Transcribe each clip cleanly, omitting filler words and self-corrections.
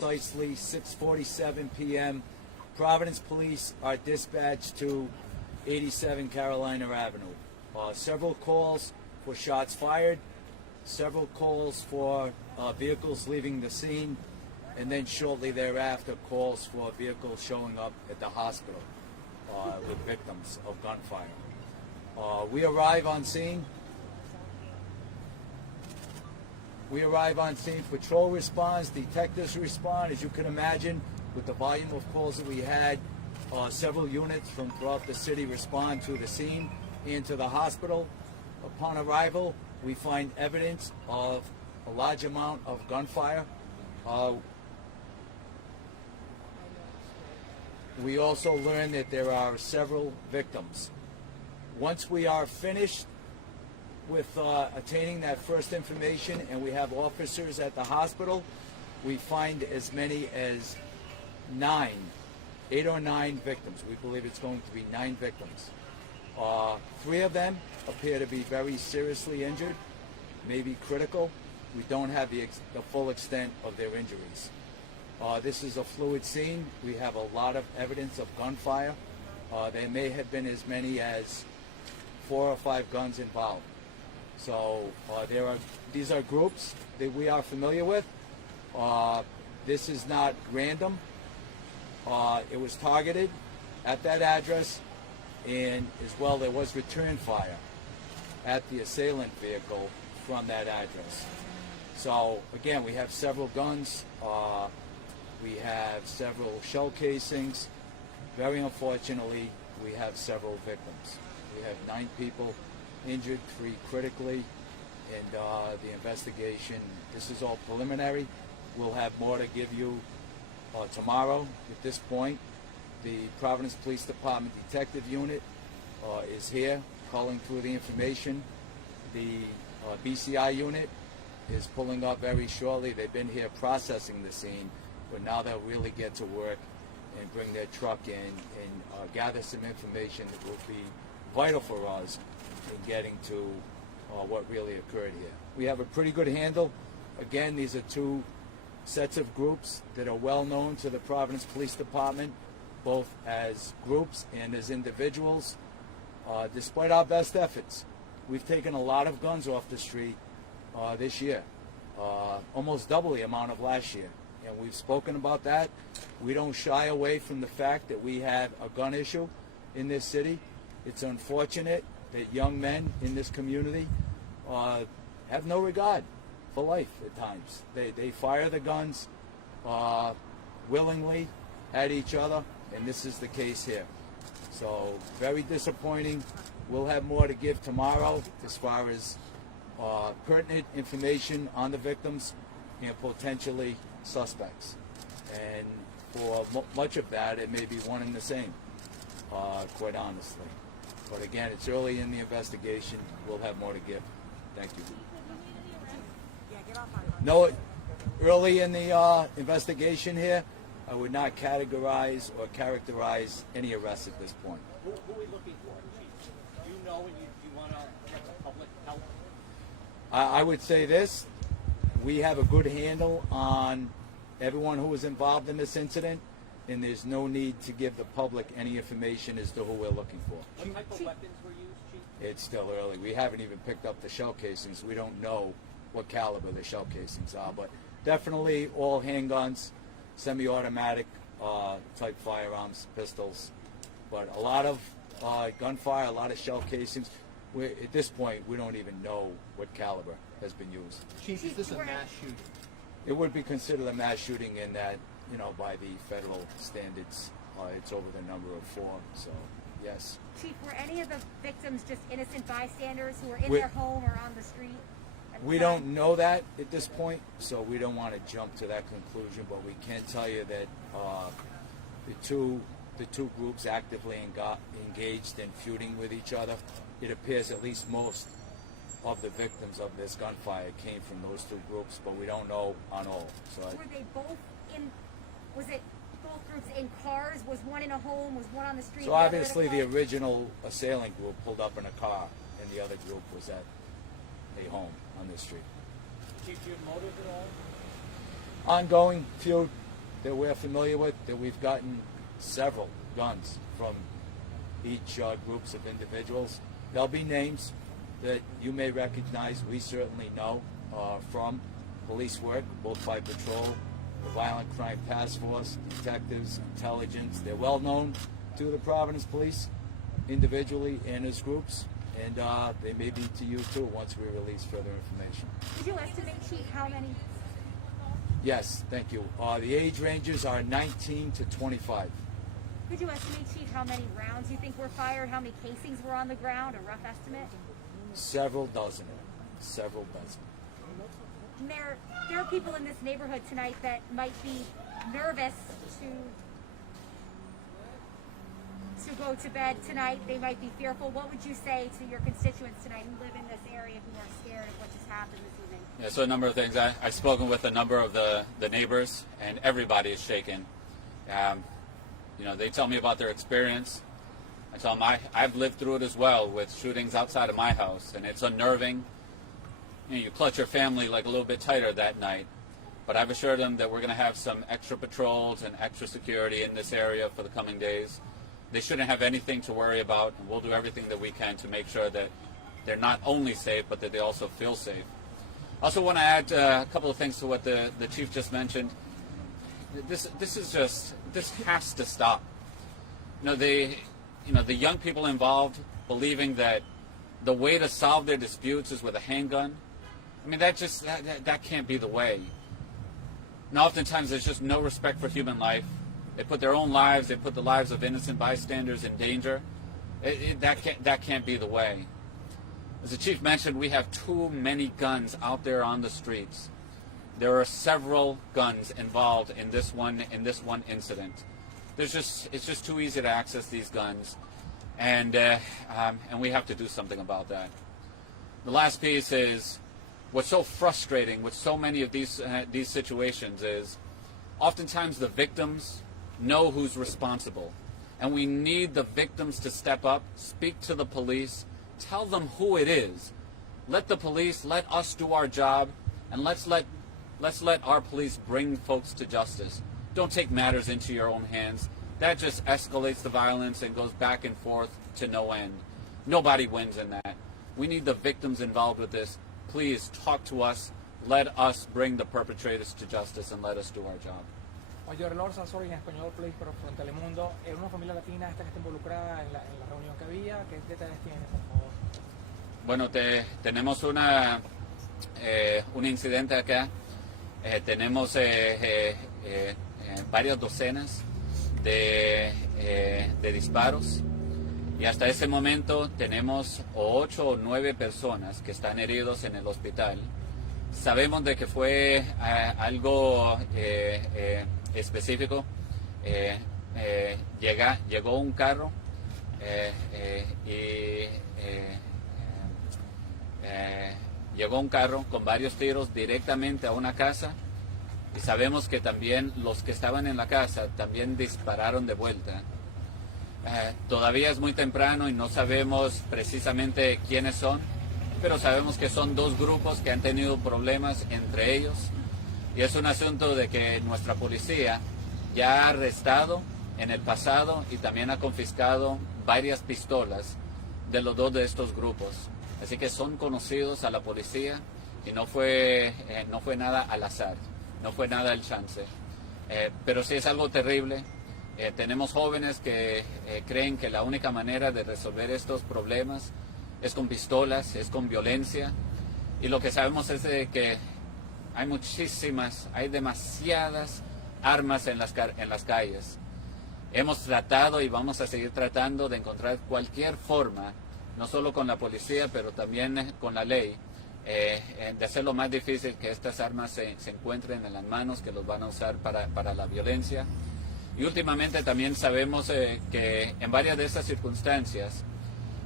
Precisely 6:47 p.m. Providence Police are dispatched to 87 Carolina Avenue. Several calls for shots fired, several calls for vehicles leaving the scene, and then shortly thereafter calls for vehicles showing up at the hospital with victims of gunfire. We arrive on scene. Patrol responds, detectives respond. As you can imagine, with the volume of calls that we had, several units from throughout the city respond to the scene and to the hospital. Upon arrival, we find evidence of a large amount of gunfire. We also learn that there are several victims. Once we are finished with attaining that first information and we have officers at the hospital, we find as many as 8 or 9 victims. We believe it's going to be 9 victims. 3 of them appear to be very seriously injured, maybe critical. We don't have the full extent of their injuries. This is a fluid scene. We have a lot of evidence of gunfire. There may have been as many as 4 or 5 guns involved. So these are groups that we are familiar with. This is not random. It was targeted at that address, and as well there was return fire at the assailant vehicle from that address. So again, we have several guns. We have several shell casings. Very unfortunately, we have several victims. We have 9 people injured, 3 critically, and the investigation, this is all preliminary. We'll have more to give you tomorrow. At this point, the Providence Police Department Detective Unit is here calling through the information. The BCI unit is pulling up very shortly. They've been here processing the scene, but now they'll really get to work and bring their truck in and gather some information that will be vital for us in getting to what really occurred here. We have a pretty good handle. Again, these are 2 sets of groups that are well known to the Providence Police Department, both as groups and as individuals. Despite our best efforts, we've taken a lot of guns off the street this year, almost double the amount of last year. And we've spoken about that. We don't shy away from the fact that we have a gun issue in this city. It's unfortunate that young men in this community have no regard for life at times. They fire the guns willingly at each other, and this is the case here. So very disappointing. We'll have more to give tomorrow as far as pertinent information on the victims and potentially suspects. And for much of that, it may be one and the same, quite honestly. But again, it's early in the investigation. We'll have more to give. Thank you. No, early in the investigation here, I would not categorize or characterize any arrests at this point. Who are we looking for, Chief? Do you know and you want to get the public help? I would say this. We have a good handle on everyone who was involved in this incident, and there's no need to give the public any information as to who we're looking for. What type of weapons were used, Chief? It's still early. We haven't even picked up the shell casings. We don't know what caliber the shell casings are, but definitely all handguns, semi-automatic type firearms, pistols, but a lot of gunfire, a lot of shell casings. At this point, we don't even know what caliber has been used. Chief, is this a mass shooting? It would be considered a mass shooting in that, by the federal standards, it's over the number of 4. So, yes. Chief, were any of the victims just innocent bystanders who were in their home or on the street? We don't know that at this point, so we don't want to jump to that conclusion. But we can tell you that the two groups actively engaged in feuding with each other. It appears at least most of the victims of this gunfire came from those 2 groups, but we don't know on all. So were they both in? Was it both groups in cars? Was one in a home? Was one on the street? So obviously the original assailant group pulled up in a car, and the other group was at a home on the street. Chief, do you have motive at all? Ongoing feud. that we're familiar with, that we've gotten several guns from each groups of individuals. There'll be names that you may recognize, we certainly know from police work, both by patrol, the Violent Crime Task Force, detectives, intelligence. They're well known to the Providence Police, individually and as groups, and they may be to you too once we release further information. Did you estimate, Chief, how many? Yes, thank you. The age ranges are 19 to 25. Could you estimate, Chief, how many rounds you think were fired? How many casings were on the ground? A rough estimate? Several dozen. Several dozen. Mayor, there are people in this neighborhood tonight that might be nervous to go to bed tonight. They might be fearful. What would you say to your constituents tonight who live in this area who are scared of what just happened this evening? Yeah, so a number of things. I've spoken with a number of the neighbors, and everybody is shaken. They tell me about their experience. I tell them I've lived through it as well with shootings outside of my house, and it's unnerving. You clutch your family like a little bit tighter that night. But I've assured them that we're going to have some extra patrols and extra security in this area for the coming days. They shouldn't have anything to worry about, and we'll do everything that we can to make sure that they're not only safe, but that they also feel safe. I also want to add a couple of things to what the chief just mentioned. This has to stop. The young people involved believing that the way to solve their disputes is with a handgun. I mean, that can't be the way. And oftentimes there's just no respect for human life. They put their own lives, they put the lives of innocent bystanders in danger. That can't be the way. As the chief mentioned, we have too many guns out there on the streets. There are several guns involved in this one incident. It's just too easy to access these guns, and we have to do something about that. The last piece is what's so frustrating with so many of these situations is oftentimes the victims know who's responsible, and we need the victims to step up, speak to the police, tell them who it is. Let the police, let us do our job, and let's let our police bring folks to justice. Don't take matters into your own hands. That just escalates the violence and goes back and forth to no end. Nobody wins in that. We need the victims involved with this. Please talk to us. Let us bring the perpetrators to justice and let us do our job. Mayor Lorza, sorry, en español, please, pero por Telemundo. Una familia latina esta que está involucrada en la reunión que había. ¿Qué detalles tiene, por favor? Bueno, tenemos un incidente acá. Tenemos varias docenas de disparos, y hasta ese momento tenemos 8 o 9 personas que están heridos en el hospital. Sabemos de que fue algo específico. Llegó un carro llegó un carro con varios tiros directamente a una casa, y sabemos que también los que estaban en la casa también dispararon de vuelta. Todavía es muy temprano y no sabemos precisamente quiénes son, pero sabemos que son dos grupos que han tenido problemas entre ellos, y es un asunto de que nuestra policía ya ha arrestado en el pasado y también ha confiscado varias pistolas de los dos de estos grupos. Así que son conocidos a la policía y no fue nada al azar, no fue nada al chance. Pero sí es algo terrible. Tenemos jóvenes que creen que la única manera de resolver estos problemas es con pistolas, es con violencia. Y lo que sabemos es de que hay demasiadas armas en las calles. Hemos tratado y vamos a seguir tratando de encontrar cualquier forma, no solo con la policía, pero también con la ley, de hacerlo más difícil que estas armas se encuentren en las manos que los van a usar para la violencia. Y últimamente también sabemos que en varias de estas circunstancias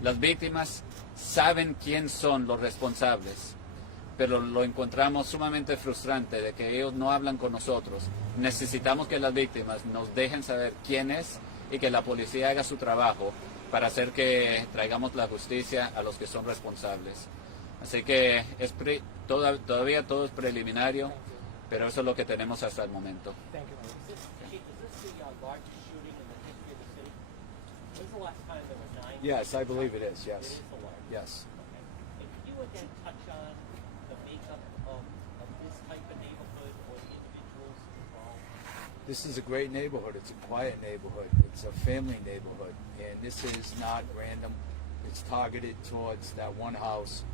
las víctimas saben quién son los responsables, pero lo encontramos sumamente frustrante de que ellos no hablan con nosotros. Necesitamos que las víctimas nos dejen saber quién es y que la policía haga su trabajo para hacer que traigamos la justicia a los que son responsables. Así que todavía todo es preliminario, pero eso es lo que tenemos hasta el momento. Thank you. the largest shooting in the history of the city? When's the last time there were 9? Yes, I believe it is. It Yes. is the largest. Yes. Okay. And can you again touch on the makeup of this type of neighborhood or the individuals involved? This is a great neighborhood. It's a quiet neighborhood. It's a family neighborhood. And this is not random. It's targeted towards that one house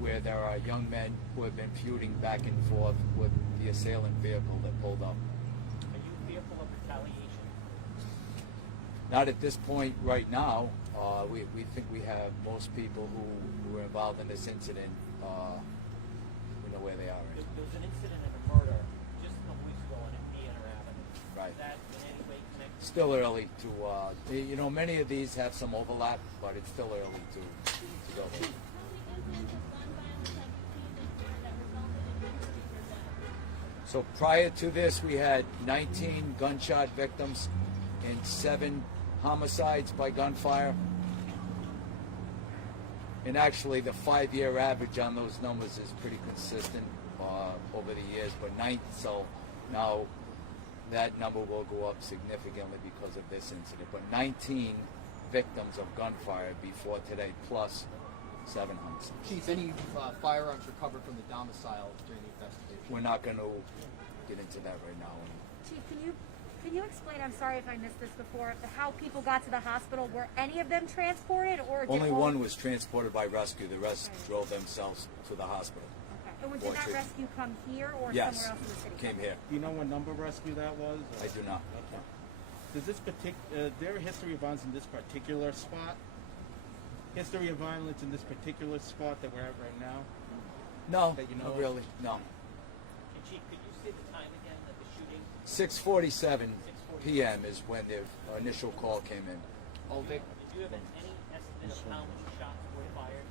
where there are young men who have been feuding back and forth with the assailant vehicle that pulled up. Are you fearful of retaliation? Not at this point right now. We think we have most people who were involved in this incident. We know where they are. There was an incident of a murder just a couple weeks ago on Indiana Avenue. Right. Is that in any way connected? Still early to, many of these have some overlap, but it's still early to go. So prior to this, we had 19 gunshot victims and 7 homicides by gunfire. And actually, the 5-year average on those numbers is pretty consistent over the years. But so now that number will go up significantly because of this incident. But 19 victims of gunfire before today, plus 7 homicides. Chief, any firearms recovered from the domicile during the investigation? We're not going to get into that right now. Chief, can you explain? I'm sorry if I missed this before. How people got to the hospital? Were any of them transported, or did Only all- one was transported by rescue. The rest drove themselves to the hospital. Okay. And did that Fortunate. rescue come here or Yes, somewhere else in the city? came here. Do you know what number rescue that was? I do not. Okay. Does this there a history of violence in this particular spot? History of violence in this particular spot that we're at right now? No, That you know not of? really. No. And Chief, could you say the time again of the shooting? 6:47 p.m. is when the initial call came in. All Did you have any estimate of how many shots were fired?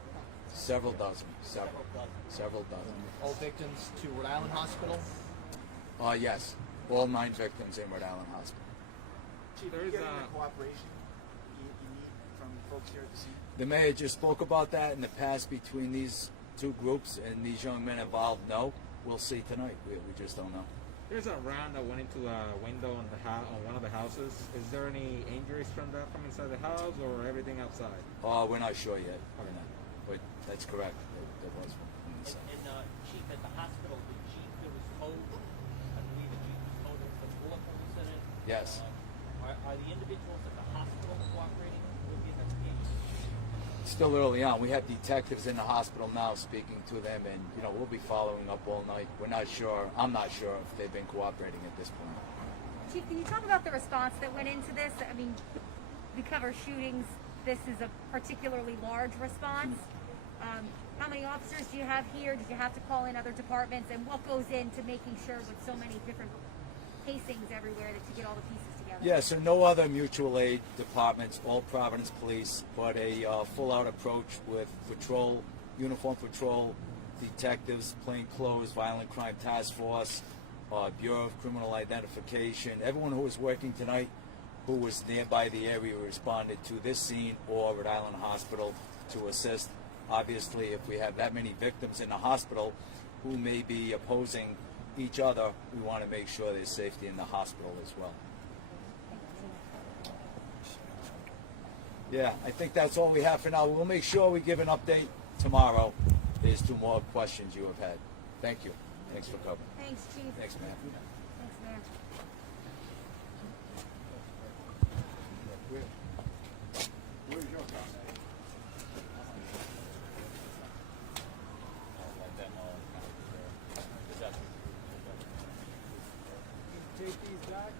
Several dozen. Several dozen. Several dozen. all victims to Rhode Island Hospital? Yes. All 9 victims in Rhode Island Hospital. Chief, are you getting the cooperation you need from folks here at the scene? The mayor just spoke about that in the past between these 2 groups and these young men involved. No, we'll see tonight. We just don't know. There's a round that went into a window on on one of the houses. Is there any injuries from that from inside the house or everything outside? We're not sure yet. We're not. But that's correct. There was one from inside. And Chief, at the hospital, the chief that was told, I believe the chief was told there was a bullet incident. Yes. Are the individuals at the hospital cooperating with the investigation? Still early on. We have detectives in the hospital now speaking to them, and we'll be following up all night. We're not sure. I'm not sure if they've been cooperating at this point. Chief, can you talk about the response that went into this? I mean, we cover shootings. This is a particularly large response. How many officers do you have here? Did you have to call in other departments? And what goes into making sure with so many different casings everywhere that you get all the pieces together? Yeah, so no other mutual aid departments, all Providence Police, but a full-out approach with patrol, uniform patrol, detectives, plainclothes, violent crime task force, Bureau of Criminal Identification. Everyone who was working tonight who was nearby the area responded to this scene or Rhode Island Hospital to assist. Obviously, if we have that many victims in the hospital who may be opposing each other, we want to make sure there's safety in the hospital as well. Yeah, I think that's all we have for now. We'll make sure we give an update tomorrow. There's 2 more questions you have had. Thank you. Thanks for covering. Thanks, Chief. Thanks, man. Thanks, man. Where's your house? Take these back.